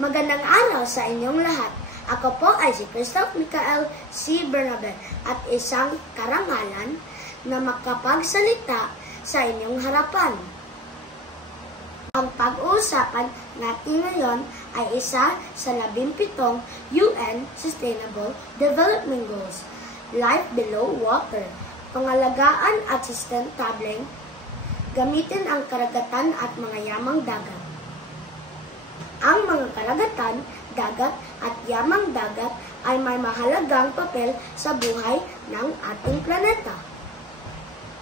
Magandang araw sa inyong lahat. Ako po ay si Christoph Michael C. Bernabe at isang karangalan na makapagsalita sa inyong harapan. Ang pag-uusapan natin ngayon ay isa sa 17 UN Sustainable Development Goals, Life Below Water, pangalagaan at sustainable, gamitin ang karagatan at mga yamang dagat. Ang mga karagatan, dagat at yamang dagat ay may mahalagang papel sa buhay ng ating planeta.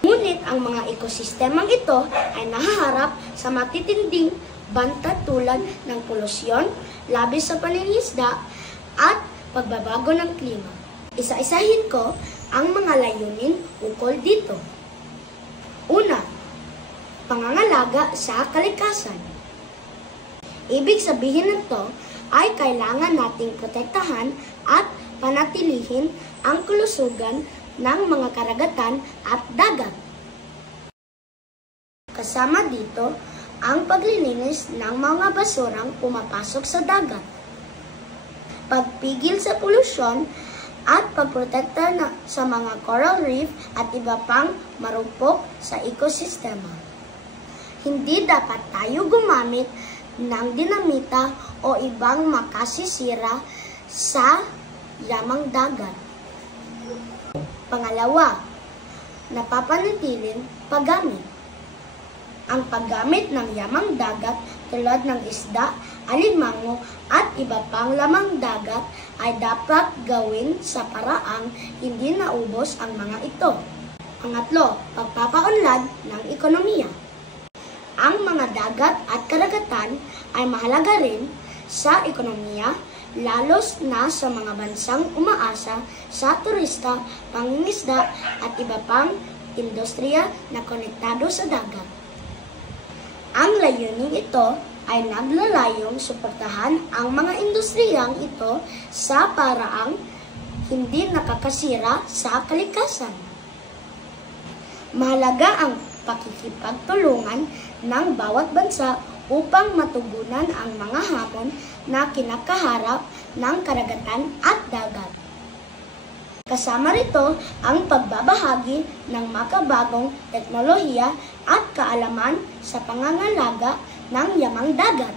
Ngunit ang mga ekosistemang ito ay nahaharap sa matitinding banta tulad ng polusyon, labis sa paningisda at pagbabago ng klima. Isa-isahin ko ang mga layunin ukol dito. Una, pangangalaga sa kalikasan. Ibig sabihin nito ay kailangan nating protektahan at panatilihin ang kalusugan ng mga karagatan at dagat. Kasama dito ang paglilinis ng mga basurang pumapasok sa dagat, pagpigil sa polusyon at pagprotekta sa mga coral reef at iba pang marupok sa ekosistema. Hindi dapat tayo gumamit ng dinamita o ibang makasisira sa yamang dagat. Pangalawa, napapanatiling paggamit. Ang paggamit ng yamang dagat tulad ng isda, alimango at iba pang lamang dagat ay dapat gawin sa paraang hindi naubos ang mga ito. Pangatlo, pagpapaunlad ng ekonomiya. Ang mga dagat at karagatan ay mahalaga rin sa ekonomiya, lalos na sa mga bansang umaasa sa turista, pangingisda at iba pang industriya na konektado sa dagat. Ang layuning ito ay naglalayong suportahan ang mga industriyang ito sa paraang hindi nakakasira sa kalikasan. Mahalaga ang pakikipagtulungan ng bawat bansa upang matugunan ang mga hamon na kinakaharap ng karagatan at dagat. Kasama rito ang pagbabahagi ng makabagong teknolohiya at kaalaman sa pangangalaga ng yamang dagat.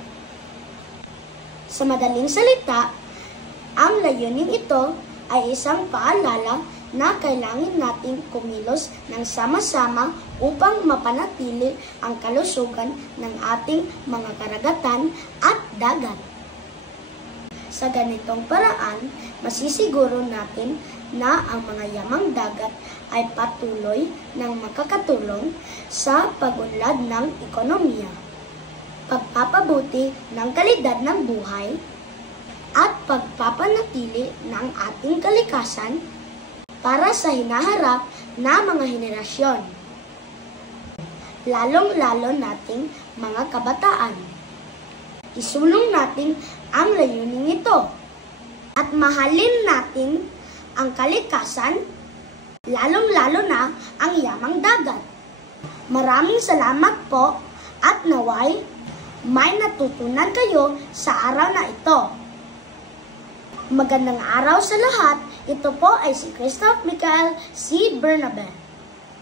Sa madaling salita, ang layuning ito ay isang paalala na kailangan nating kumilos ng sama-sama upang mapanatili ang kalusugan ng ating mga karagatan at dagat. Sa ganitong paraan, masisiguro natin na ang mga yamang dagat ay patuloy ng makakatulong sa pag-unlad ng ekonomiya, pagpapabuti ng kalidad ng buhay, at pagpapanatili ng ating kalikasan para sa hinaharap na mga henerasyon, lalong-lalo nating mga kabataan. Isulong natin ang layuning ito at mahalin natin ang kalikasan, lalong-lalo na ang yamang dagat. Maraming salamat po at naway may natutunan kayo sa araw na ito. Magandang araw sa lahat. Ito po ay si Christoph Michael C. Bernabe.